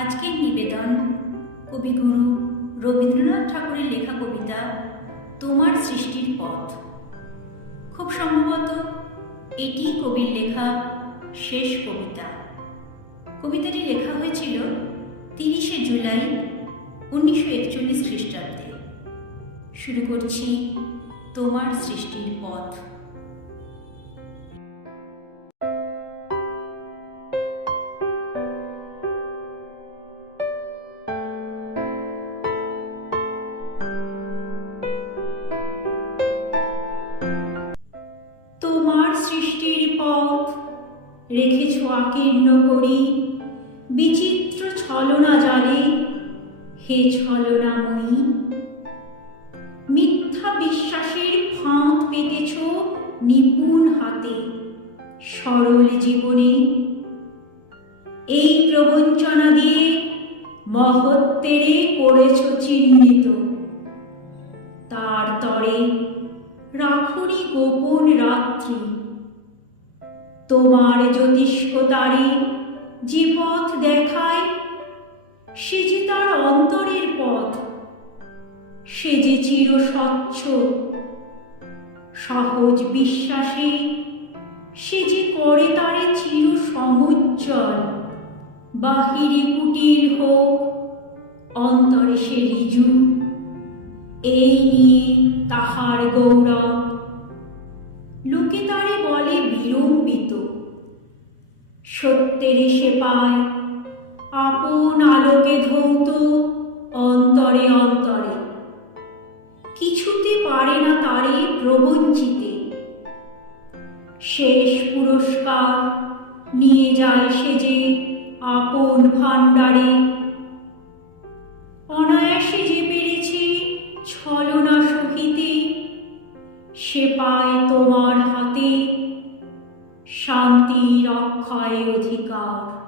আজকের নিবেদন কবিগুরু রবীন্দ্রনাথ ঠাকুরের লেখা কবিতা তোমার সৃষ্টির পথ। খুব সম্ভবত এটি কবির লেখা শেষ কবিতা। কবিতাটি লেখা হয়েছিল তিরিশে জুলাই উনিশশো একচল্লিশ খ্রিস্টাব্দে। শুরু করছি তোমার সৃষ্টির পথ। রেখেছ আকীর্ণ করি। বিচিত্র ছলনা জালে, হে ছলনা ছলনাময়ী, মিথ্যা বিশ্বাসের ফাঁদ পেতেছ নিপুণ হাতে, সরল জীবনে। এই প্রবঞ্চনা দিয়ে মহত্বেরে করেছ চিহ্নিত। তার তরে রাখুনি গোপন রাত্রি। তোমার জ্যোতিষ্কতারে যে পথ দেখায়, সে যে তার অন্তরের পথ, সে যে চির স্বচ্ছ, সহজ বিশ্বাসে, সে যে করে তারে চির সমুজ্জ্বল, বাহিরে কুটির হোক, অন্তরে সে রিজু, এই নিয়ে তাহার গৌরব। সত্যের সে পায়। আপন আলোকে ধৌত অন্তরে অন্তরে। কিছুতে পারে না তারে প্রবঞ্চিতে। শেষ পুরস্কার নিয়ে যায় সে যে আপন ভাণ্ডারে। অনায়াসে যে পেরেছে ছলনা সহিতে, সে পায় তোমার হাতে শান্তির অক্ষয় অধিকার।